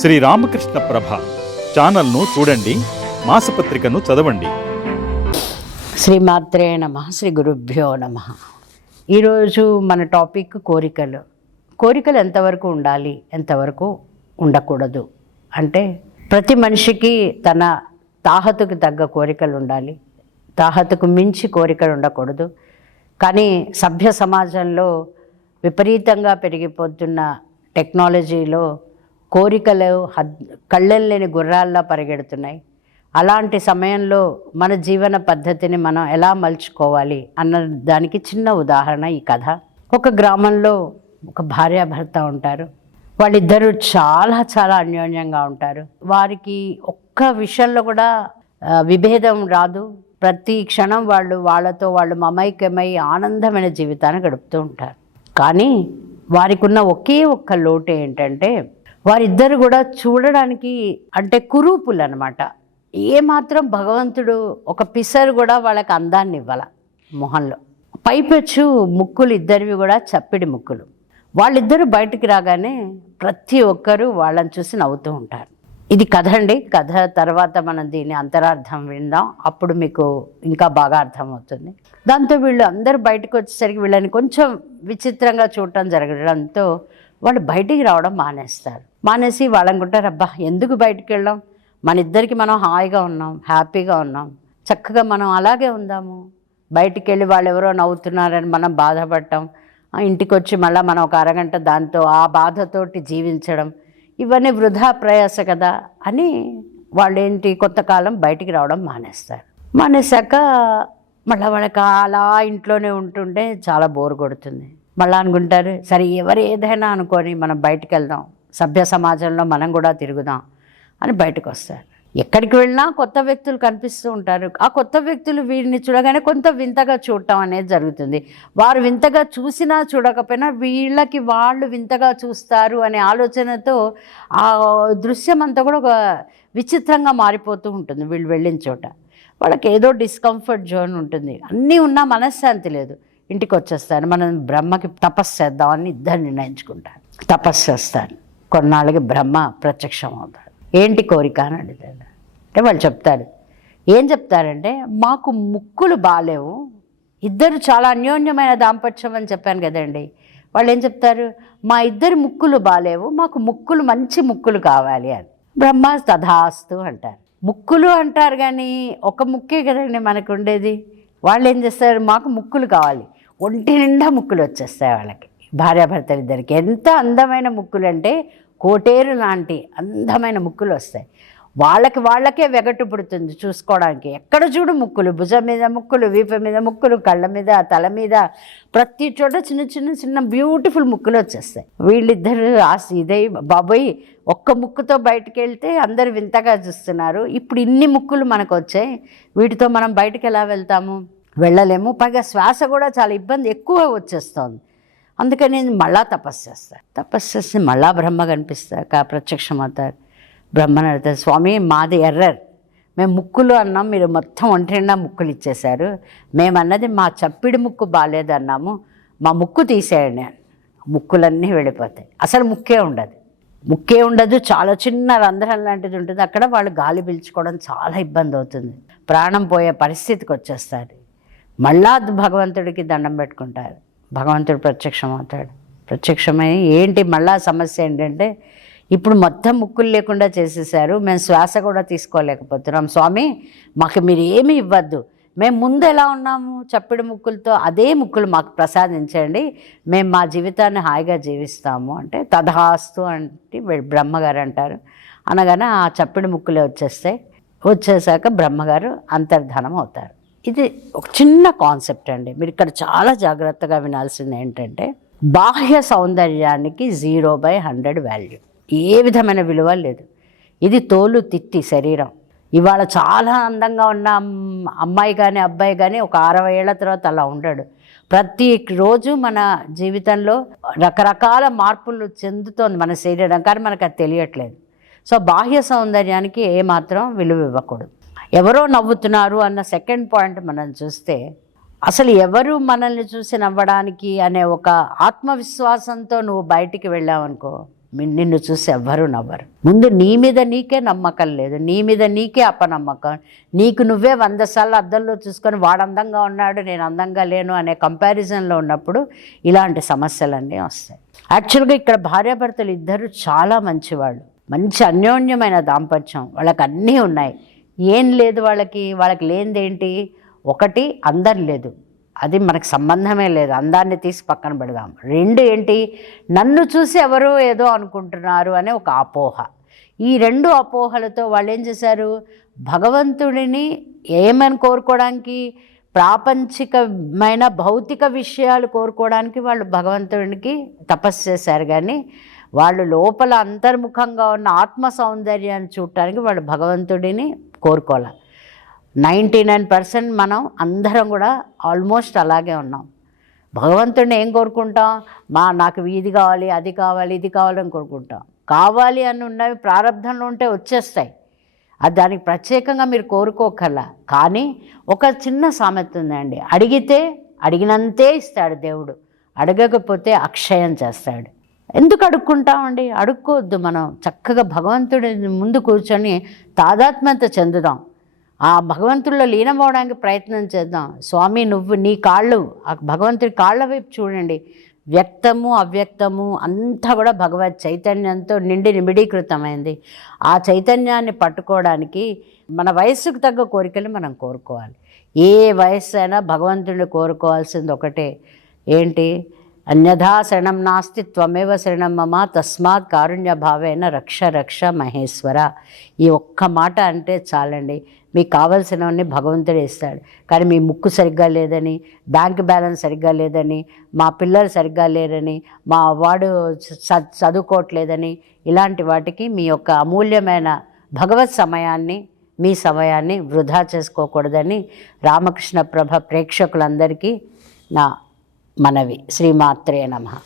శ్రీ రామకృష్ణ ప్రభ ఛానల్ను చూడండి మాసపత్రికను చదవండి. శ్రీమాత్రే నమ శ్రీ గురుభ్యో నమ. ఈరోజు మన టాపిక్ కోరికలు. కోరికలు ఎంతవరకు ఉండాలి ఎంతవరకు ఉండకూడదు? అంటే ప్రతి మనిషికి తన తాహతుకు తగ్గ కోరికలు ఉండాలి. తాహతుకు మించి కోరికలు ఉండకూడదు. కానీ సభ్య సమాజంలో విపరీతంగా పెరిగిపోతున్న టెక్నాలజీలో కోరికలు హద్ కళ్ళెల్లేని గుర్రాల్లా పరిగెడుతున్నాయి. అలాంటి సమయంలో మన జీవన పద్ధతిని మనం ఎలా మలుచుకోవాలి అన్న దానికి చిన్న ఉదాహరణ ఈ కథ. ఒక గ్రామంలో ఒక భార్యాభర్త ఉంటారు. వాళ్ళిద్దరూ చాలా చాలా అన్యోన్యంగా ఉంటారు. వారికి ఒక్క విషయంలో కూడా విభేదం రాదు. ప్రతి క్షణం వాళ్ళు వాళ్ళతో వాళ్ళు మమైక్యమై ఆనందమైన జీవితాన్ని గడుపుతూ ఉంటారు. కానీ వారికి ఉన్న ఒకే ఒక్క లోటు ఏంటంటే వారిద్దరు కూడా చూడడానికి అంటే కురూపులు అనమాట ఏమాత్రం భగవంతుడు ఒక పిసరు కూడా వాళ్ళకి అందాన్ని ఇవ్వాల మొహంలో. పైపెచ్చు ముక్కులు ఇద్దరివి కూడా చప్పిడి ముక్కులు. వాళ్ళిద్దరూ బయటికి రాగానే ప్రతి ఒక్కరూ వాళ్ళని చూసి నవ్వుతూ ఉంటారు. ఇది కథ అండి. కథ తర్వాత మనం దీని అంతరార్థం విందాం. అప్పుడు మీకు ఇంకా బాగా అర్థమవుతుంది. దాంతో వీళ్ళు అందరూ బయటకు వచ్చేసరికి వీళ్ళని కొంచెం విచిత్రంగా చూడటం జరగడంతో వాళ్ళు బయటికి రావడం మానేస్తారు. మానేసి వాళ్ళనుకుంటారు అబ్బా ఎందుకు బయటికి వెళ్ళాం? మన ఇద్దరికి మనం హాయిగా ఉన్నాం హ్యాపీగా ఉన్నాం. చక్కగా మనం అలాగే ఉందాము. బయటికి వెళ్ళి వాళ్ళు ఎవరో నవ్వుతున్నారని మనం బాధపడటం ఇంటికి వచ్చి మళ్ళీ మనం ఒక అరగంట దాంతో ఆ బాధతోటి జీవించడం ఇవన్నీ వృధా ప్రయాస కదా అని వాళ్ళు ఏంటి కొంతకాలం బయటికి రావడం మానేస్తారు. మానేశాక మళ్ళీ వాళ్ళకి అలా ఇంట్లోనే ఉంటుంటే చాలా బోర్ కొడుతుంది. మళ్ళా అనుకుంటారు సరే ఎవరు ఏదైనా అనుకొని మనం బయటికి వెళ్దాం సభ్య సమాజంలో మనం కూడా తిరుగుదాం అని బయటకు వస్తారు ఎక్కడికి వెళ్ళినా కొత్త వ్యక్తులు కనిపిస్తూ ఉంటారు. ఆ కొత్త వ్యక్తులు వీరిని చూడగానే కొంత వింతగా చూడటం అనేది జరుగుతుంది. వారు వింతగా చూసినా చూడకపోయినా వీళ్ళకి వాళ్ళు వింతగా చూస్తారు అనే ఆలోచనతో ఆ దృశ్యం అంతా కూడా ఒక విచిత్రంగా మారిపోతూ ఉంటుంది వీళ్ళు వెళ్ళిన చోట. వాళ్ళకి ఏదో డిస్కంఫర్ట్ జోన్ ఉంటుంది. అన్నీ ఉన్నా మనశ్శాంతి లేదు. ఇంటికి వచ్చేస్తాను మనం బ్రహ్మకి తపస్సు చేద్దామని ఇద్దరు నిర్ణయించుకుంటాను తపస్సు చేస్తాను కొన్నాళ్ళకి బ్రహ్మ ప్రత్యక్షం అవుతాడు. ఏంటి కోరిక అని అడుగుతాడు. అంటే వాళ్ళు చెప్తారు. ఏం చెప్తారంటే మాకు ముక్కులు బాగాలేవు ఇద్దరు చాలా అన్యోన్యమైన దాంపత్యం అని చెప్పాను కదండి. వాళ్ళు ఏం చెప్తారు? మా ఇద్దరు ముక్కులు బాగాలేవు మాకు ముక్కులు మంచి ముక్కులు కావాలి అని. బ్రహ్మ తథాస్తు అంటారు. ముక్కులు అంటారు కానీ ఒక ముక్కే కదండి మనకు ఉండేది వాళ్ళు ఏం చేస్తారు? మాకు ముక్కులు కావాలి. ఒంటి నిండా ముక్కులు వచ్చేస్తాయి వాళ్ళకి. భార్యాభర్తలు ఇద్దరికి ఎంత అందమైన ముక్కులు అంటే కోటేరు లాంటి అందమైన ముక్కులు వస్తాయి వాళ్ళకి వాళ్ళకే వెగటు పుడుతుంది చూసుకోవడానికి. ఎక్కడ చూడు ముక్కులు భుజం మీద ముక్కులు వీప మీద ముక్కులు కళ్ళ మీద తల మీద ప్రతి చోట చిన్న చిన్న చిన్న బ్యూటిఫుల్ ముక్కులు వచ్చేస్తాయి. వీళ్ళిద్దరు ఆశ ఇదే బాబోయ్ ఒక్క ముక్కుతో బయటకు వెళ్తే అందరు వింతగా చూస్తున్నారు. ఇప్పుడు ఇన్ని ముక్కులు మనకు వచ్చాయి. వీటితో మనం బయటకు ఎలా వెళ్తాము? వెళ్ళలేము. పైగా శ్వాస కూడా చాలా ఇబ్బంది ఎక్కువ వచ్చేస్తుంది. అందుకని నేను మళ్ళా తపస్సు చేస్తాను తపస్సు చేసి మళ్ళా బ్రహ్మ కనిపిస్తాక ప్రత్యక్షమవుతారు బ్రహ్మను అడుగుతారు స్వామి మాది ఎర్రర్. మేము ముక్కులు అన్నాం మీరు మొత్తం ఒంటిండా ముక్కులు ఇచ్చేశారు. మేమన్నది మా చప్పిడి ముక్కు బాగాలేదన్నాము మా ముక్కు తీసేయండి ముక్కులన్నీ వెళ్ళిపోతాయి. అసలు ముక్కే ఉండదు. ముక్కే ఉండదు చాలా చిన్న రంధ్రం లాంటిది ఉంటుంది. అక్కడ వాళ్ళు గాలి పీల్చుకోవడం చాలా ఇబ్బంది అవుతుంది. ప్రాణం పోయే పరిస్థితికి వచ్చేస్తారు. మళ్ళా భగవంతుడికి దండం పెట్టుకుంటారు. భగవంతుడు ప్రత్యక్షం అవుతాడు ప్రత్యక్షమై ఏంటి మళ్ళా సమస్య ఏంటంటే ఇప్పుడు మొత్తం ముక్కులు లేకుండా చేసేసారు. మేము శ్వాస కూడా తీసుకోలేకపోతున్నాం. స్వామి మాకు మీరు ఏమీ ఇవ్వద్దు. మేము ముందు ఎలా ఉన్నాము? చప్పిడి ముక్కులతో అదే ముక్కులు మాకు ప్రసాదించండి. మేము మా జీవితాన్ని హాయిగా జీవిస్తాము అంటే తథాస్తు అంటే బ్రహ్మగారు అంటారు. అనగానే ఆ చప్పిడి ముక్కులే వచ్చేస్తాయి వచ్చేసాక బ్రహ్మగారు అంతర్ధానం అవుతారు. ఇది ఒక చిన్న కాన్సెప్ట్ అండి. మీరు ఇక్కడ చాలా జాగ్రత్తగా వినాల్సింది ఏంటంటే బాహ్య సౌందర్యానికి జీరో బై హండ్రెడ్ వాల్యూ. ఏ విధమైన విలువ లేదు. ఇది తోలు తిత్తి శరీరం. ఇవాళ చాలా అందంగా ఉన్న అమ్మాయి కానీ అబ్బాయి కానీ ఒక అరవై ఏళ్ళ తర్వాత అలా ఉండడు. ప్రతి రోజు మన జీవితంలో రకరకాల మార్పులు చెందుతోంది మన శరీరం కానీ మనకు అది తెలియట్లేదు. సో బాహ్య సౌందర్యానికి ఏమాత్రం విలువ ఇవ్వకూడదు. ఎవరో నవ్వుతున్నారు అన్న సెకండ్ పాయింట్ మనం చూస్తే అసలు ఎవరు మనల్ని చూసి నవ్వడానికి అనే ఒక ఆత్మవిశ్వాసంతో నువ్వు బయటికి వెళ్ళావనుకో నిన్ను చూసి ఎవ్వరూ నవ్వరు. ముందు నీ మీద నీకే నమ్మకం లేదు. నీ మీద నీకే అపనమ్మకం. నీకు నువ్వే వంద సార్లు అద్దంలో చూసుకొని వాడు అందంగా ఉన్నాడు నేను అందంగా లేను అనే కంపారిజన్లో ఉన్నప్పుడు ఇలాంటి సమస్యలన్నీ వస్తాయి. యాక్చువల్గా ఇక్కడ భార్యాభర్తలు ఇద్దరు చాలా మంచివాళ్ళు. మంచి అన్యోన్యమైన దాంపత్యం. వాళ్ళకి అన్నీ ఉన్నాయి. ఏం లేదు వాళ్ళకి. వాళ్ళకి లేనిదేంటి? ఒకటి అందం లేదు. అది మనకు సంబంధమే లేదు. అందాన్ని తీసి పక్కన పెడదాం. రెండు ఏంటి? నన్ను చూసి ఎవరో ఏదో అనుకుంటున్నారు అనే ఒక అపోహ. ఈ రెండు అపోహలతో వాళ్ళు ఏం చేశారు? భగవంతుడిని ఏమని కోరుకోవడానికి ప్రాపంచికమైన భౌతిక విషయాలు కోరుకోవడానికి వాళ్ళు భగవంతుడికి తపస్సు చేశారు. కానీ వాళ్ళు లోపల అంతర్ముఖంగా ఉన్న ఆత్మ సౌందర్యాన్ని చూడటానికి వాళ్ళు భగవంతుడిని కోరుకోవాలి. నైంటీ నైన్ పర్సెంట్ మనం అందరం కూడా ఆల్మోస్ట్ అలాగే ఉన్నాం. భగవంతుడిని ఏం కోరుకుంటాం? మా నాకు ఇది కావాలి అది కావాలి ఇది కావాలని కోరుకుంటాం. కావాలి అని ఉన్నవి ప్రారంభంలో ఉంటే వచ్చేస్తాయి. అది దానికి ప్రత్యేకంగా మీరు కోరుకోకల్లా కానీ ఒక చిన్న సామెత ఉందండి. అడిగితే అడిగినంతే ఇస్తాడు దేవుడు. అడగకపోతే అక్షయం చేస్తాడు. ఎందుకు అడుక్కుంటామండి? అడుక్కోవద్దు మనం. చక్కగా భగవంతుడి ముందు కూర్చొని తాదాత్మ్యత చెందుదాం. ఆ భగవంతుల్లో లీనమవడానికి ప్రయత్నం చేద్దాం. స్వామి నువ్వు నీ కాళ్ళు ఆ భగవంతుడి కాళ్ళ వైపు చూడండి. వ్యక్తము అవ్యక్తము అంతా కూడా భగవత్ చైతన్యంతో నిండి నిమిడీకృతమైంది. ఆ చైతన్యాన్ని పట్టుకోవడానికి మన వయస్సుకు తగ్గ కోరికలు మనం కోరుకోవాలి. ఏ వయస్సు అయినా భగవంతుడిని కోరుకోవాల్సింది ఒకటే. ఏంటి? అన్యథా శరణం నాస్తి త్వమేవ శరణం మమ తస్మాత్ కారుణ్య భావేన రక్ష రక్ష మహేశ్వర. ఈ ఒక్క మాట అంటే చాలండి. మీకు కావలసినవన్నీ భగవంతుడు ఇస్తాడు. కానీ మీ ముక్కు సరిగ్గా లేదని బ్యాంక్ బ్యాలెన్స్ సరిగ్గా లేదని మా పిల్లలు సరిగ్గా లేరని మా వాడు చదువుకోవట్లేదని ఇలాంటి వాటికి మీ యొక్క అమూల్యమైన భగవత్ సమయాన్ని మీ సమయాన్ని వృధా చేసుకోకూడదని రామకృష్ణ ప్రభ ప్రేక్షకులందరికీ నా మనవి. శ్రీమాత్రే నమః.